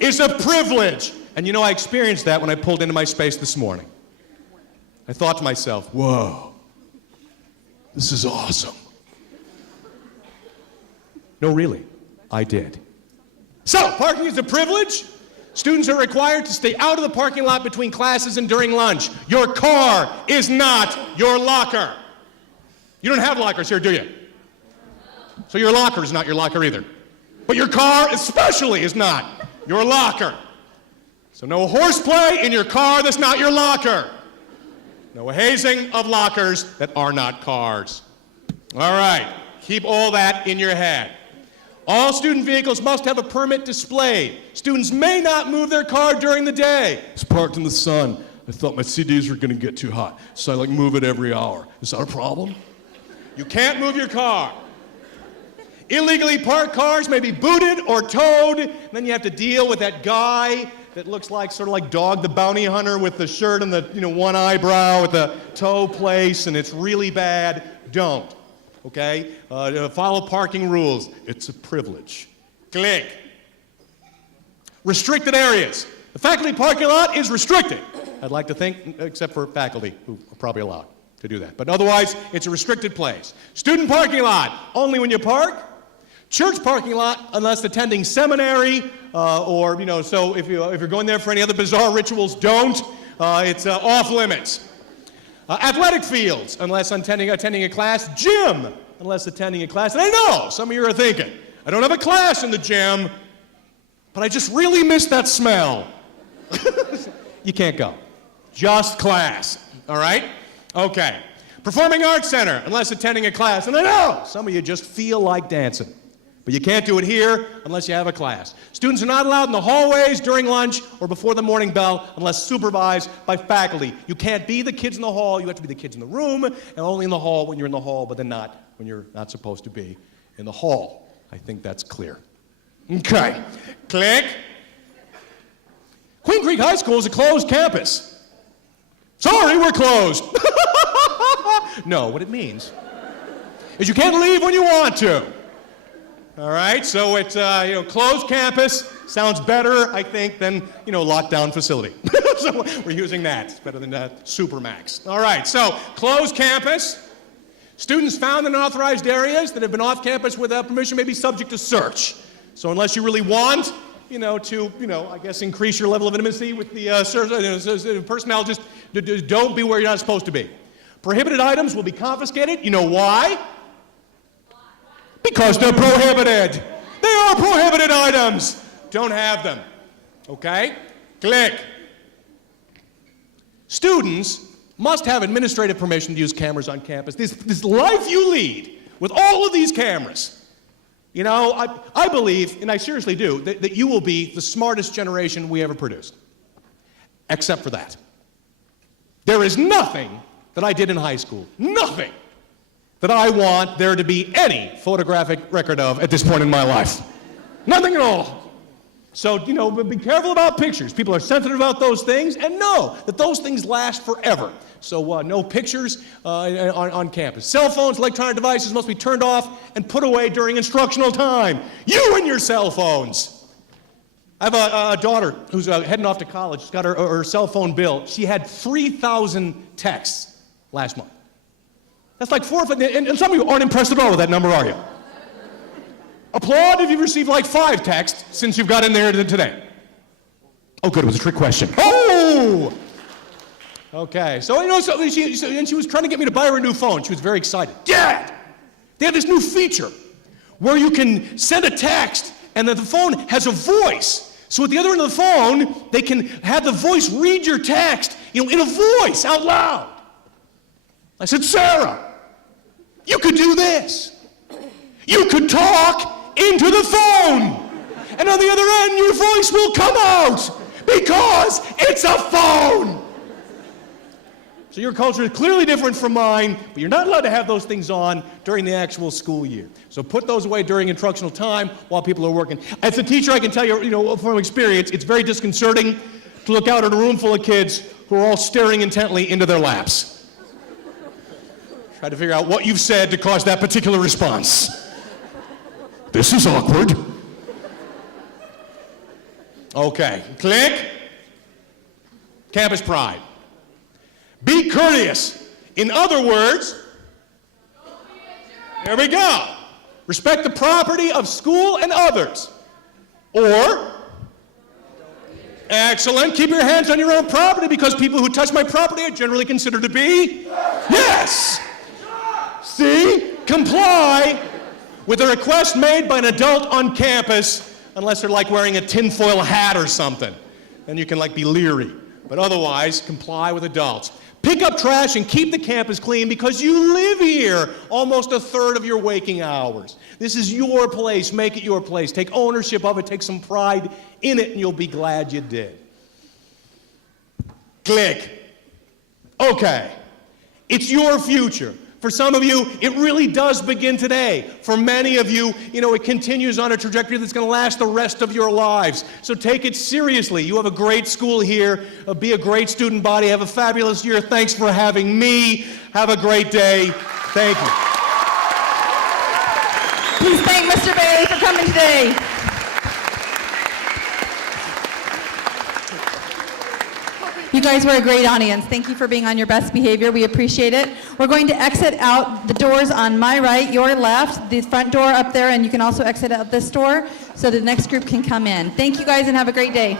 is a privilege. And you know, I experienced that when I pulled into my space this morning. I thought to myself, whoa, this is awesome. No, really, I did. So, parking is a privilege. Students are required to stay out of the parking lot between classes and during lunch. Your car is not your locker. You don't have lockers here, do you? So your locker is not your locker either. But your car especially is not your locker. So no horseplay in your car that's not your locker. No hazing of lockers that are not cars. All right, keep all that in your head. All student vehicles must have a permit displayed. Students may not move their car during the day. It's parked in the sun. I thought my CDs were going to get too hot, so I move it every hour. Is that a problem? You can't move your car. Illegally parked cars may be booted or towed. And then you have to deal with that guy that looks like sort of like Dog the Bounty Hunter with the shirt and the one eyebrow at the tow place, and it's really bad. Don't. Okay? Follow parking rules. It's a privilege. Click. Restricted areas. The faculty parking lot is restricted. I'd like to think, except for faculty, who are probably allowed to do that. But otherwise, it's a restricted place. Student parking lot, only when you park. Church parking lot, unless attending seminary, or, so if you're going there for any other bizarre rituals, don't. It's off limits. Athletic fields, unless attending a class. Gym, unless attending a class. And I know, some of you are thinking, I don't have a class in the gym, but I just really miss that smell. You can't go. Just class, all right? Okay. Performing Arts Center, unless attending a class. And I know, some of you just feel like dancing. But you can't do it here unless you have a class. Students are not allowed in the hallways during lunch or before the morning bell unless supervised by faculty. You can't be the kids in the hall. You have to be the kids in the room, and only in the hall when you're in the hall, but then not when you're not supposed to be in the hall. I think that's clear. Okay. Click. Queen Creek High School is a closed campus. Sorry, we're closed. No, what it means is you can't leave when you want to. All right, so it's closed campus sounds better, I think, than lockdown facility. So we're using that. It's better than Supermax. All right, so closed campus. Students found in unauthorized areas that have been off campus without permission may be subject to search. So unless you really want, I guess increase your level of intimacy with the personnel, just don't be where you're not supposed to be. Prohibited items will be confiscated. You know why? Because they're prohibited. They are prohibited items. Don't have them. Okay? Click. Students must have administrative permission to use cameras on campus. This life you lead with all of these cameras. I believe, and I seriously do, that you will be the smartest generation we ever produced. Except for that. There is nothing that I did in high school. Nothing that I want there to be any photographic record of at this point in my life. Nothing at all. So, be careful about pictures. People are sensitive about those things, and know that those things last forever. So, no pictures on campus. Cell phones, electronic devices must be turned off and put away during instructional time. You and your cell phones. I have a daughter who's heading off to college. She's got her cell phone bill. She had 3,000 texts last month. That's like 4 or 5, and some of you aren't impressed at all with that number, are you? Applaud if you've received like 5 texts since you've got in there today. Oh, good, it was a trick question. Oh! Okay, so she was trying to get me to buy her a new phone. She was very excited. Dad! They have this new feature where you can send a text and then the phone has a voice. So at the other end of the phone, they can have the voice read your text, in a voice out loud. I said, Sarah, you could do this. You could talk into the phone. And on the other end, your voice will come out because it's a phone. So your culture is clearly different from mine, but you're not allowed to have those things on during the actual school year. So put those away during instructional time while people are working. As a teacher, I can tell you, from experience, it's very disconcerting to look out at a room full of kids who are all staring intently into their laps. Try to figure out what you've said to cause that particular response. This is awkward. Okay, click. Campus pride. Be courteous. In other words, there we go. Respect the property of school and others. Or, excellent, keep your hands on your own property because people who touch my property are generally considered to be, yes. See, comply with a request made by an adult on campus, unless they're like wearing a tinfoil hat or something. Then you can like be leery. But otherwise, comply with adults. Pick up trash and keep the campus clean because you live here almost a third of your waking hours. This is your place. Make it your place. Take ownership of it. Take some pride in it, and you'll be glad you did. Click. Okay. It's your future. For some of you, it really does begin today. For many of you, it continues on a trajectory that's going to last the rest of your lives. So take it seriously. You have a great school here. Be a great student body. Have a fabulous year. Thanks for having me. Have a great day. Thank you. Please thank Mr. Bailey for coming today. You guys were a great audience. Thank you for being on your best behavior. We appreciate it. We're going to exit out the doors on my right, your left, the front door up there, and you can also exit out this door so the next group can come in. Thank you guys and have a great day.